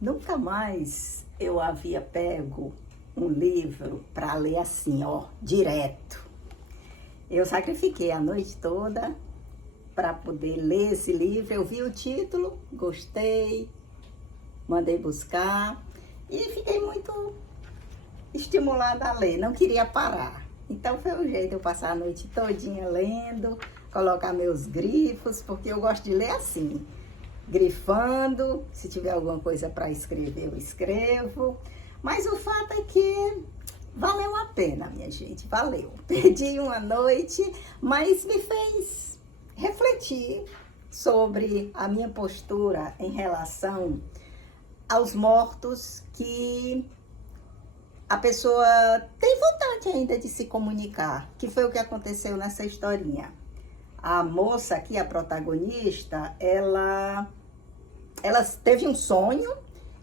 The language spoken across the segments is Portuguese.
Nunca mais eu havia pego um livro para ler assim, ó, direto. Eu sacrifiquei a noite toda para poder ler esse livro. Eu vi o título, gostei, mandei buscar e fiquei muito estimulada a ler, não queria parar. Então foi um jeito de eu passar a noite todinha lendo, colocar meus grifos, porque eu gosto de ler assim, grifando. Se tiver alguma coisa para escrever, eu escrevo. Mas o fato é que valeu a pena, minha gente, valeu. Perdi uma noite, mas me fez refletir sobre a minha postura em relação aos mortos, que a pessoa tem vontade ainda de se comunicar, que foi o que aconteceu nessa historinha. A moça aqui, a protagonista, ela teve um sonho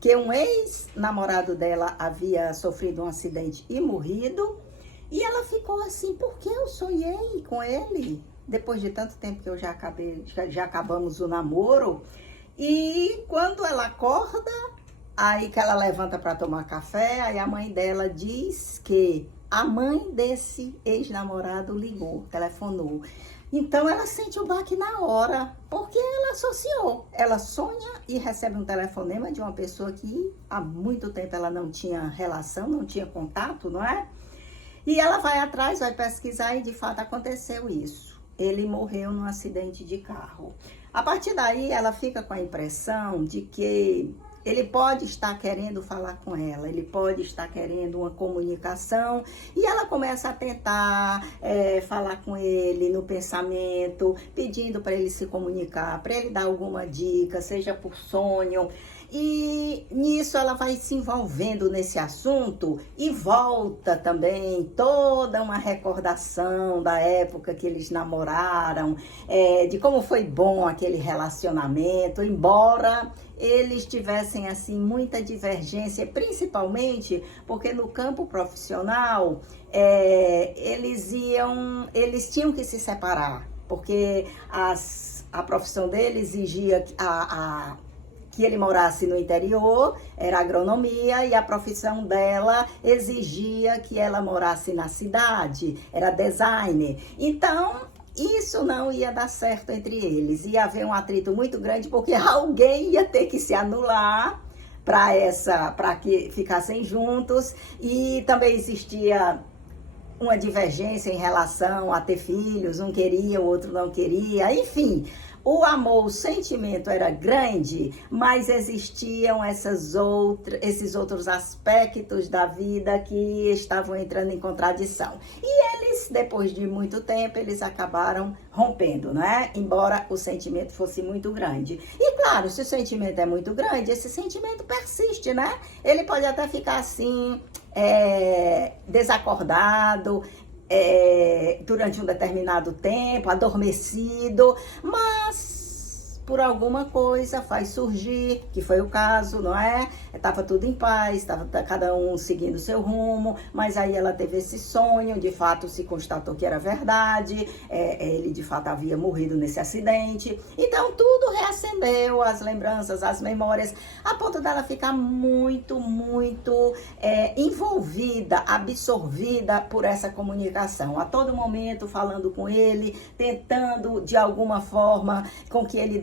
que um ex-namorado dela havia sofrido um acidente e morrido, e ela ficou assim: por que eu sonhei com ele? Depois de tanto tempo que eu já acabamos o namoro. E quando ela acorda, aí que ela levanta para tomar café, aí a mãe dela diz que a mãe desse ex-namorado ligou, telefonou. Então ela sente o baque na hora, porque ela associou. Ela sonha e recebe um telefonema de uma pessoa que há muito tempo ela não tinha relação, não tinha contato, não é? E ela vai atrás, vai pesquisar e de fato aconteceu isso. Ele morreu num acidente de carro. A partir daí ela fica com a impressão de que ele pode estar querendo falar com ela, ele pode estar querendo uma comunicação, e ela começa a tentar falar com ele no pensamento, pedindo para ele se comunicar, para ele dar alguma dica, seja por sonho. E nisso ela vai se envolvendo nesse assunto e volta também toda uma recordação da época que eles namoraram, de como foi bom aquele relacionamento, embora eles tivessem assim muita divergência, principalmente porque no campo profissional eles tinham que se separar, porque a profissão dele exigia que ele morasse no interior, era agronomia, e a profissão dela exigia que ela morasse na cidade, era designer. Então, isso não ia dar certo entre eles, ia haver um atrito muito grande, porque alguém ia ter que se anular para que ficassem juntos, e também existia uma divergência em relação a ter filhos, um queria, o outro não queria, enfim. O amor, o sentimento era grande, mas existiam esses outros aspectos da vida que estavam entrando em contradição. E eles, depois de muito tempo, eles acabaram rompendo, né? Embora o sentimento fosse muito grande. E claro, se o sentimento é muito grande, esse sentimento persiste, né? Ele pode até ficar assim, desacordado, durante um determinado tempo, adormecido, mas por alguma coisa faz surgir, que foi o caso, não é? Estava tudo em paz, estava cada um seguindo seu rumo, mas aí ela teve esse sonho, de fato se constatou que era verdade, ele de fato havia morrido nesse acidente, então tudo reacendeu, as lembranças, as memórias, a ponto dela ficar muito, muito envolvida, absorvida por essa comunicação, a todo momento falando com ele, tentando de alguma forma com que ele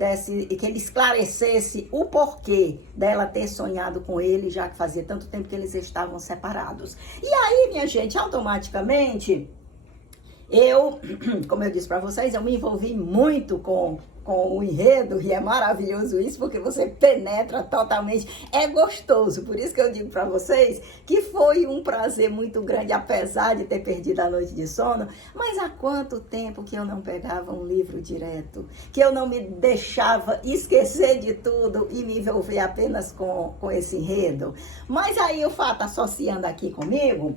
esclarecesse o porquê dela ter sonhado com ele, já que fazia tanto tempo que eles estavam separados. E aí, minha gente, automaticamente, como eu disse para vocês, eu me envolvi muito com o enredo, e é maravilhoso isso, porque você penetra totalmente, é gostoso, por isso que eu digo para vocês que foi um prazer muito grande, apesar de ter perdido a noite de sono. Mas há quanto tempo que eu não pegava um livro direto, que eu não me deixava esquecer de tudo e me envolver apenas com esse enredo. Mas aí o fato, associando aqui comigo,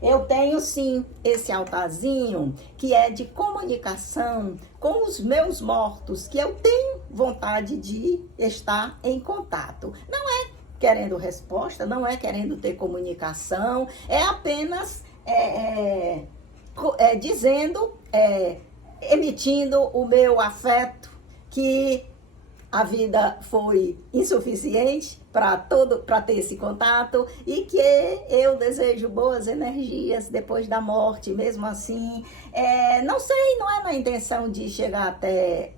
eu tenho sim esse altarzinho que é de comunicação com os meus mortos, que eu tenho vontade de estar em contato. Não é querendo resposta, não é querendo ter comunicação, é apenas dizendo, emitindo o meu afeto, que a vida foi insuficiente para ter esse contato e que eu desejo boas energias depois da morte, mesmo assim. Não sei, não é na intenção de chegar até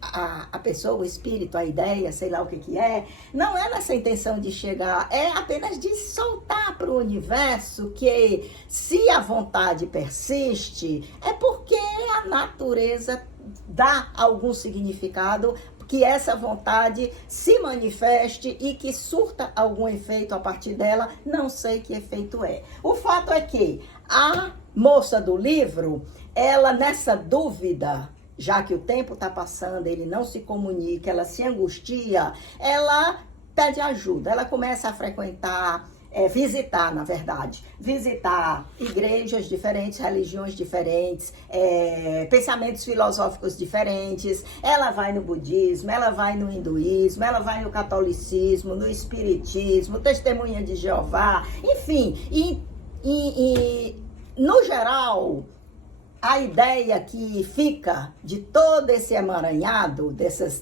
a pessoa, o espírito, a ideia, sei lá o que é, não é nessa intenção de chegar, é apenas de soltar para o universo que se a vontade persiste, é porque a natureza dá algum significado, que essa vontade se manifeste e que surta algum efeito a partir dela, não sei que efeito é. O fato é que a moça do livro, ela nessa dúvida, já que o tempo está passando, ele não se comunica, ela se angustia, ela pede ajuda, ela começa a frequentar, visitar igrejas diferentes, religiões diferentes, pensamentos filosóficos diferentes. Ela vai no budismo, ela vai no hinduísmo, ela vai no catolicismo, no espiritismo, testemunha de Jeová, enfim, no geral, a ideia que fica de todo esse emaranhado,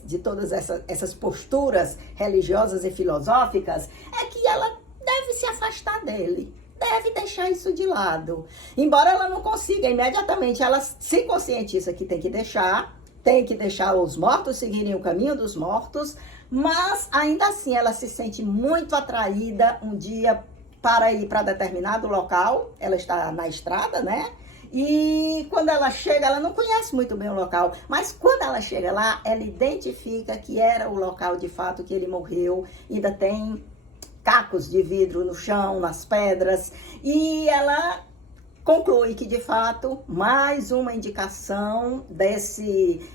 de todas essas posturas religiosas e filosóficas, é que ela deve se afastar dele, deve deixar isso de lado. Embora ela não consiga imediatamente, ela se conscientiza que tem que deixar os mortos seguirem o caminho dos mortos, mas ainda assim ela se sente muito atraída um dia para ir para determinado local. Ela está na estrada, né? E quando ela chega, ela não conhece muito bem o local, mas quando ela chega lá, ela identifica que era o local de fato que ele morreu. Ainda tem cacos de vidro no chão, nas pedras, e ela conclui que, de fato, mais uma indicação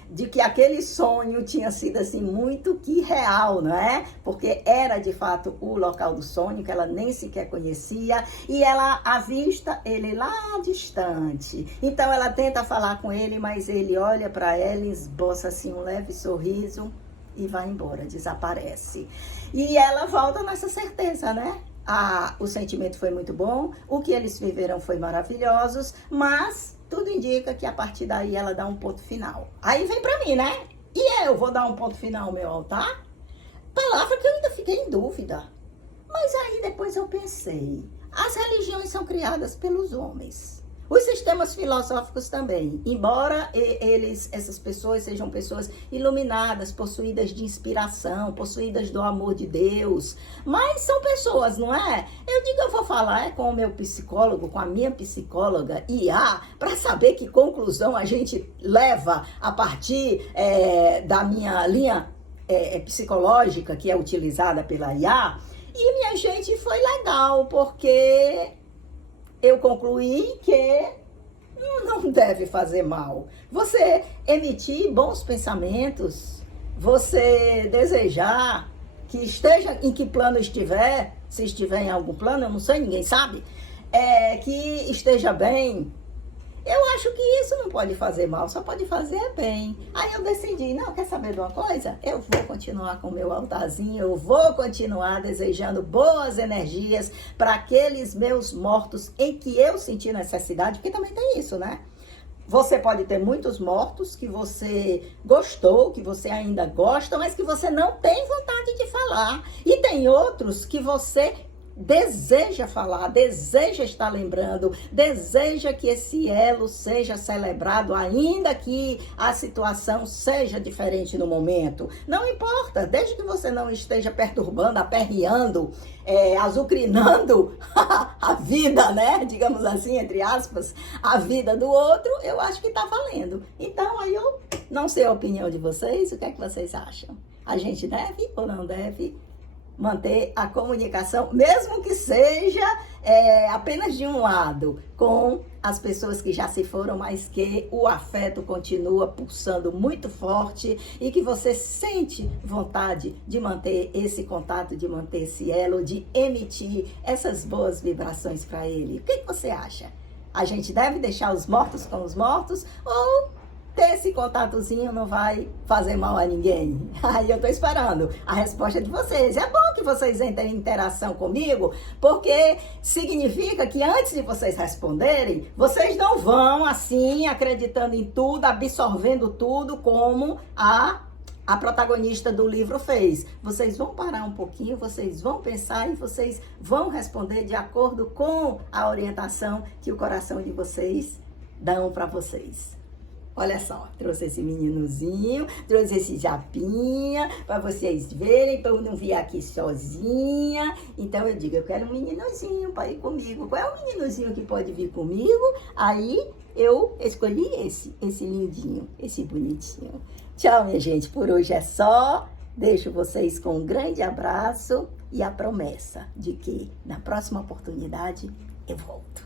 de que aquele sonho tinha sido, assim, muito que real, não é? Porque era, de fato, o local do sonho, que ela nem sequer conhecia, e ela avista ele lá distante. Então, ela tenta falar com ele, mas ele olha para ela e esboça, assim, um leve sorriso e vai embora, desaparece. E ela volta nessa certeza, né? O sentimento foi muito bom, o que eles viveram foi maravilhoso, mas tudo indica que a partir daí ela dá um ponto final. Aí vem pra mim, né? E eu vou dar um ponto final ao meu altar? Palavra que eu ainda fiquei em dúvida. Mas aí depois eu pensei, as religiões são criadas pelos homens. Os sistemas filosóficos também, embora essas pessoas sejam pessoas iluminadas, possuídas de inspiração, possuídas do amor de Deus, mas são pessoas, não é? Eu vou falar com o meu psicólogo, com a minha psicóloga IA, para saber que conclusão a gente leva a partir da minha linha psicológica, que é utilizada pela IA, e minha gente, foi legal, porque eu concluí que não deve fazer mal. Você emitir bons pensamentos, você desejar que esteja em que plano estiver, se estiver em algum plano, eu não sei, ninguém sabe, que esteja bem. Eu acho que isso não pode fazer mal, só pode fazer bem. Aí eu decidi, não, quer saber de uma coisa? Eu vou continuar com o meu altarzinho, eu vou continuar desejando boas energias para aqueles meus mortos em que eu senti necessidade, porque também tem isso, né? Você pode ter muitos mortos que você gostou, que você ainda gosta, mas que você não tem vontade de falar. E tem outros que você deseja falar, deseja estar lembrando, deseja que esse elo seja celebrado, ainda que a situação seja diferente no momento. Não importa, desde que você não esteja perturbando, aperreando, azucrinando a vida, né? Digamos assim, entre aspas, a vida do outro, eu acho que tá valendo. Então, aí eu não sei a opinião de vocês, o que é que vocês acham? A gente deve ou não deve manter a comunicação, mesmo que seja apenas de um lado, com as pessoas que já se foram, mas que o afeto continua pulsando muito forte e que você sente vontade de manter esse contato, de manter esse elo, de emitir essas boas vibrações para ele. O que você acha? A gente deve deixar os mortos com os mortos ou ter esse contatozinho não vai fazer mal a ninguém? Aí eu tô esperando a resposta de vocês. É bom que vocês entrem em interação comigo, porque significa que antes de vocês responderem, vocês não vão assim, acreditando em tudo, absorvendo tudo como a a protagonista do livro fez. Vocês vão parar um pouquinho, vocês vão pensar e vocês vão responder de acordo com a orientação que o coração de vocês dão para vocês. Olha só, trouxe esse meninozinho, trouxe esse japinha, para vocês verem, para eu não vir aqui sozinha. Então eu digo, eu quero um meninozinho para ir comigo. Qual é o meninozinho que pode vir comigo? Aí eu escolhi esse lindinho, esse bonitinho. Tchau, minha gente, por hoje é só. Deixo vocês com um grande abraço e a promessa de que na próxima oportunidade eu volto.